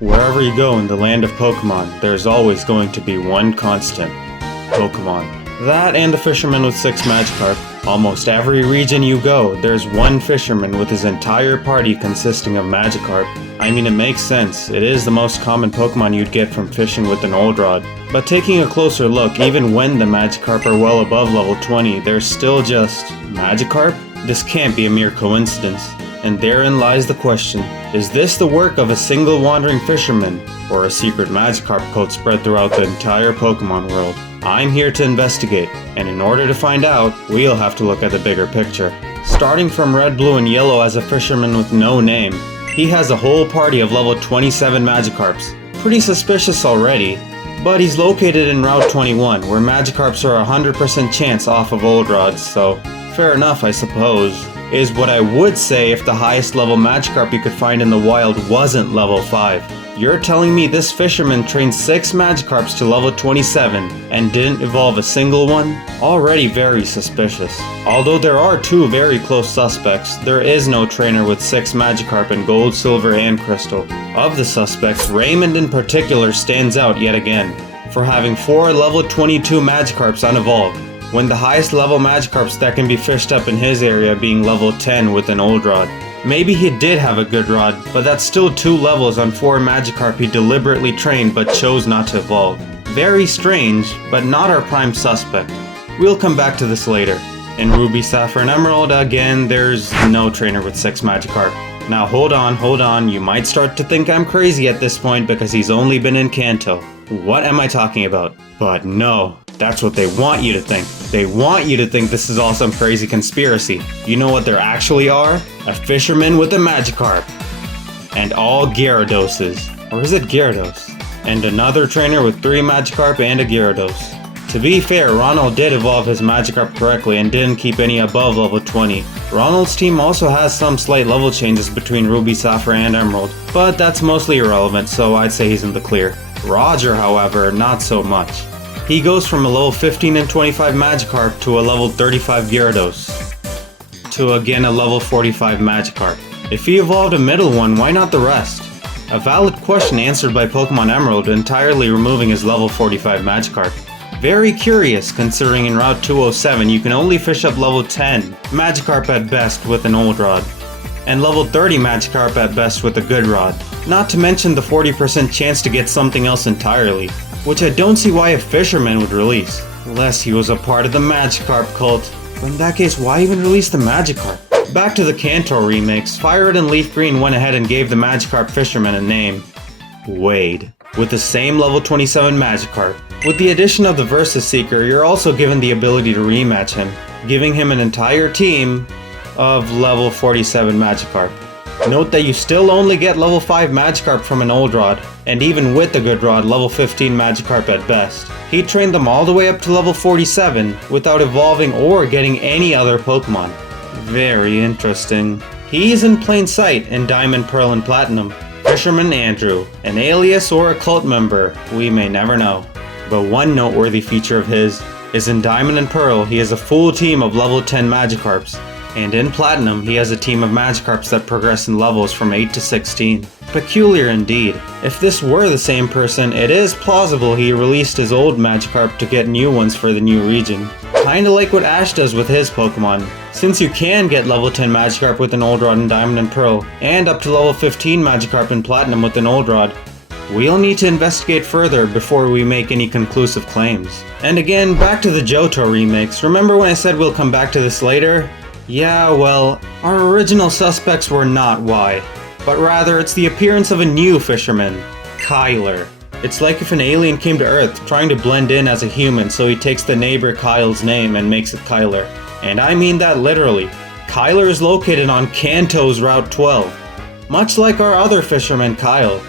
Wherever you go in the land of Pokémon, there's always going to be one constant. Pokémon. That and the Fisherman with 6 Magikarp. Almost every region you go, there's one Fisherman with his entire party consisting of Magikarp. I mean, it makes sense. It is the most common Pokémon you'd get from fishing with an old rod. But taking a closer look, even when the Magikarp are well above level 20, they're still just Magikarp? This can't be a mere coincidence. And therein lies the question, is this the work of a single wandering fisherman, or a secret Magikarp cult spread throughout the entire Pokémon world? I'm here to investigate, and in order to find out, we'll have to look at the bigger picture. Starting from red, blue, and yellow as a fisherman with no name, he has a whole party of level 27 Magikarps. Pretty suspicious already, but he's located in Route 21, where Magikarps are a 100% chance off of old rods, so fair enough I suppose. Is what I would say if the highest level Magikarp you could find in the wild wasn't level 5. You're telling me this fisherman trained 6 Magikarps to level 27 and didn't evolve a single one? Already very suspicious. Although there are 2 very close suspects, there is no trainer with 6 Magikarp in Gold, Silver, and Crystal. Of the suspects, Raymond in particular stands out yet again, for having 4 level 22 Magikarps unevolved, when the highest level Magikarps that can be fished up in his area being level 10 with an old rod. Maybe he did have a good rod, but that's still 2 levels on 4 Magikarp he deliberately trained but chose not to evolve. Very strange, but not our prime suspect. We'll come back to this later. In Ruby, Sapphire, and Emerald, again, there's no trainer with 6 Magikarp. Now hold on, you might start to think I'm crazy at this point because he's only been in Kanto. What am I talking about? But no, that's what they want you to think. They want you to think this is all some crazy conspiracy. You know what there actually are? A fisherman with a Magikarp. And all Gyarados. Or is it Gyarados? And another trainer with 3 Magikarp and a Gyarados. To be fair, Ronald did evolve his Magikarp correctly and didn't keep any above level 20. Ronald's team also has some slight level changes between Ruby, Sapphire, and Emerald, but that's mostly irrelevant, so I'd say he's in the clear. Roger, however, not so much. He goes from a level 15 and 25 Magikarp to a level 35 Gyarados, to again a level 45 Magikarp. If he evolved a middle one, why not the rest? A valid question answered by Pokemon Emerald, entirely removing his level 45 Magikarp. Very curious, considering in Route 207 you can only fish up level 10 Magikarp at best with an old rod, and level 30 Magikarp at best with a good rod. Not to mention the 40% chance to get something else entirely, which I don't see why a fisherman would release, unless he was a part of the Magikarp cult. But in that case, why even release the Magikarp? Back to the Kanto remakes, Fire Red and Leaf Green went ahead and gave the Magikarp fisherman a name. Wade. With the same level 27 Magikarp. With the addition of the Versus Seeker, you're also given the ability to rematch him, giving him an entire team of level 47 Magikarp. Note that you still only get level 5 Magikarp from an old rod, and even with a good rod, level 15 Magikarp at best. He trained them all the way up to level 47 without evolving or getting any other Pokemon. Very interesting. He's in plain sight in Diamond, Pearl, and Platinum. Fisherman Andrew, an alias or a cult member, we may never know. But one noteworthy feature of his is in Diamond and Pearl he has a full team of level 10 Magikarps, and in Platinum he has a team of Magikarps that progress in levels from 8 to 16. Peculiar indeed. If this were the same person, it is plausible he released his old Magikarp to get new ones for the new region. Kinda like what Ash does with his Pokemon. Since you can get level 10 Magikarp with an old rod in Diamond and Pearl, and up to level 15 Magikarp in Platinum with an old rod, we'll need to investigate further before we make any conclusive claims. And again, back to the Johto remakes. Remember when I said we'll come back to this later? Yeah, well, our original suspects were not Y, but rather it's the appearance of a new fisherman, Kyler. It's like if an alien came to Earth trying to blend in as a human, so he takes the neighbor Kyle's name and makes it Kyler. And I mean that literally. Kyler is located on Kanto's Route 12, much like our other fisherman Kyle.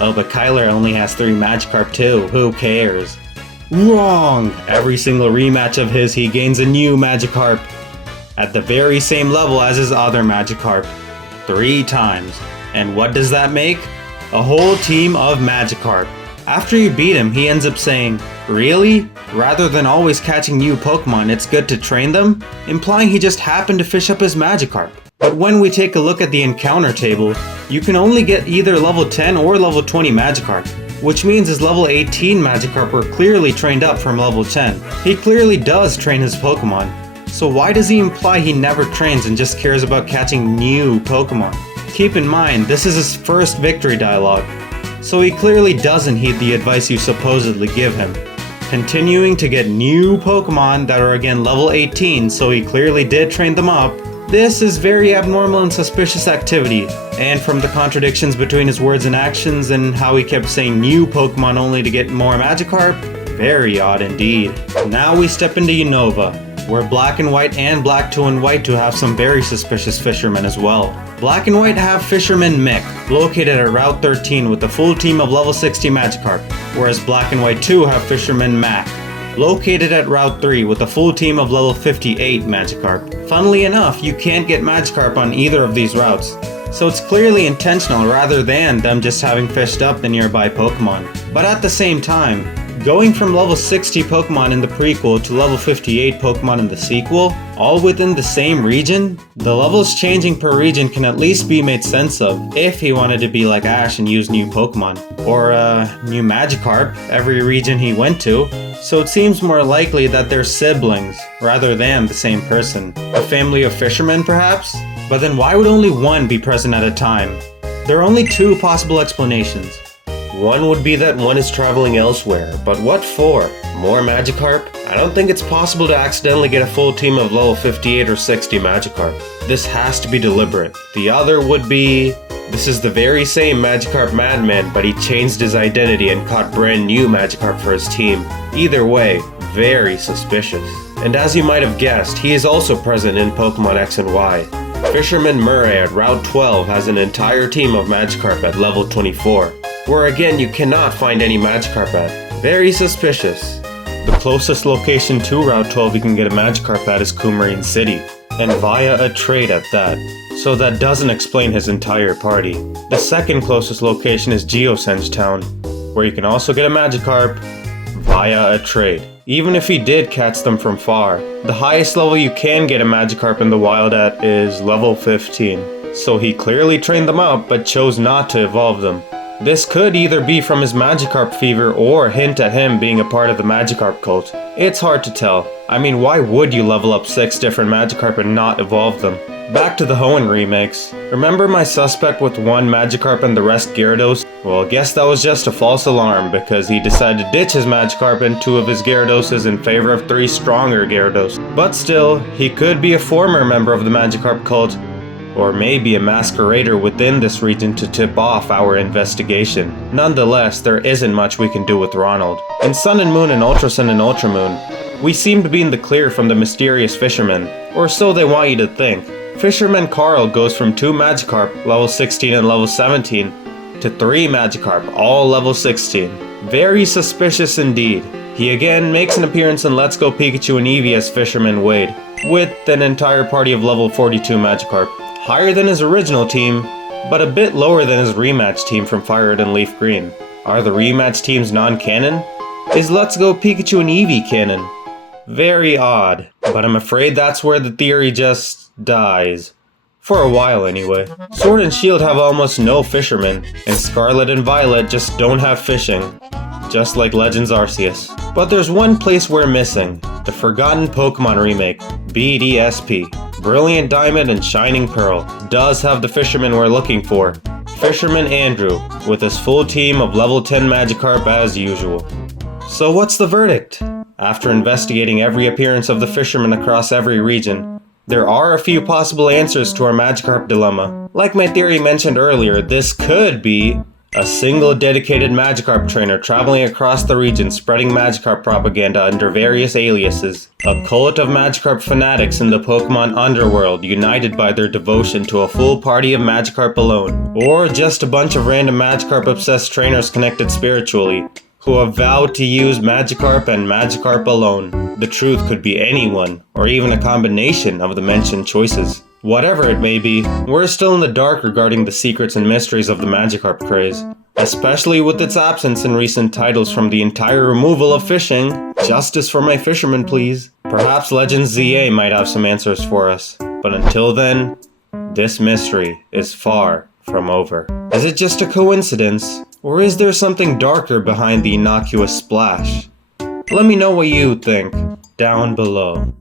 Oh, but Kyler only has 3 Magikarp too, who cares? Wrong! Every single rematch of his he gains a new Magikarp, at the very same level as his other Magikarp. 3 times. And what does that make? A whole team of Magikarp. After you beat him, he ends up saying, "Really? Rather than always catching new Pokemon, it's good to train them?" Implying he just happened to fish up his Magikarp. But when we take a look at the encounter table, you can only get either level 10 or level 20 Magikarp, which means his level 18 Magikarp were clearly trained up from level 10. He clearly does train his Pokemon, so why does he imply he never trains and just cares about catching new Pokemon? Keep in mind, this is his first victory dialogue, so he clearly doesn't heed the advice you supposedly give him. Continuing to get new Pokemon that are again level 18, so he clearly did train them up. This is very abnormal and suspicious activity, and from the contradictions between his words and actions and how he kept saying new Pokemon only to get more Magikarp, very odd indeed. Now we step into Unova, where Black and White and Black 2 and White 2 have some very suspicious Fishermen as well. Black and White have Fisherman Mick, located at Route 13 with a full team of level 60 Magikarp, whereas Black and White 2 have Fisherman Mac, located at Route 3 with a full team of level 58 Magikarp. Funnily enough, you can't get Magikarp on either of these routes, so it's clearly intentional rather than them just having fished up the nearby Pokemon. But at the same time, going from level 60 Pokemon in the prequel to level 58 Pokemon in the sequel, all within the same region, the levels changing per region can at least be made sense of if he wanted to be like Ash and use new Pokemon, or new Magikarp every region he went to. So it seems more likely that they're siblings rather than the same person. A family of fishermen perhaps? But then why would only one be present at a time? There are only two possible explanations. One would be that one is traveling elsewhere, but what for? More Magikarp? I don't think it's possible to accidentally get a full team of level 58 or 60 Magikarp. This has to be deliberate. The other would be, this is the very same Magikarp Madman, but he changed his identity and caught brand new Magikarp for his team. Either way, very suspicious. And as you might have guessed, he is also present in Pokemon X and Y. Fisherman Murray at Route 12 has an entire team of Magikarp at level 24, where again you cannot find any Magikarp at. Very suspicious. The closest location to Route 12 you can get a Magikarp at is Coumarine City, and via a trade at that. So that doesn't explain his entire party. The second closest location is Geosenge Town, where you can also get a Magikarp via a trade. Even if he did catch them from far, the highest level you can get a Magikarp in the wild at is level 15. So he clearly trained them up but chose not to evolve them. This could either be from his Magikarp fever or hint at him being a part of the Magikarp cult. It's hard to tell. I mean, why would you level up 6 different Magikarp and not evolve them? Back to the Hoenn remakes. Remember my suspect with one Magikarp and the rest Gyarados? Well, I guess that was just a false alarm because he decided to ditch his Magikarp and 2 of his Gyaradoses in favor of 3 stronger Gyarados. But still, he could be a former member of the Magikarp cult, or maybe a Masquerader within this region to tip off our investigation. Nonetheless, there isn't much we can do with Ronald. In Sun and Moon and Ultra Sun and Ultra Moon, we seem to be in the clear from the mysterious Fisherman, or so they want you to think. Fisherman Carl goes from 2 Magikarp, level 16 and level 17, to 3 Magikarp, all level 16. Very suspicious indeed. He again makes an appearance in Let's Go Pikachu and Eevee as Fisherman Wade, with an entire party of level 42 Magikarp. Higher than his original team, but a bit lower than his rematch team from Fire Red and Leaf Green. Are the rematch teams non-canon? Is Let's Go Pikachu and Eevee canon? Very odd, but I'm afraid that's where the theory just dies. For a while anyway. Sword and Shield have almost no fishermen, and Scarlet and Violet just don't have fishing. Just like Legends Arceus. But there's one place we're missing. The Forgotten Pokemon remake, BDSP. Brilliant Diamond and Shining Pearl does have the fisherman we're looking for. Fisherman Andrew, with his full team of level 10 Magikarp as usual. So what's the verdict? After investigating every appearance of the fisherman across every region, there are a few possible answers to our Magikarp dilemma. Like my theory mentioned earlier, this could be a single dedicated Magikarp trainer traveling across the region spreading Magikarp propaganda under various aliases. A cult of Magikarp fanatics in the Pokemon underworld united by their devotion to a full party of Magikarp alone. Or just a bunch of random Magikarp obsessed trainers connected spiritually, who have vowed to use Magikarp and Magikarp alone. The truth could be anyone, or even a combination of the mentioned choices. Whatever it may be, we're still in the dark regarding the secrets and mysteries of the Magikarp craze, especially with its absence in recent titles from the entire removal of fishing. Justice for my fisherman, please. Perhaps Legends ZA might have some answers for us, but until then, this mystery is far from over. Is it just a coincidence? Or is there something darker behind the innocuous splash? Let me know what you think down below.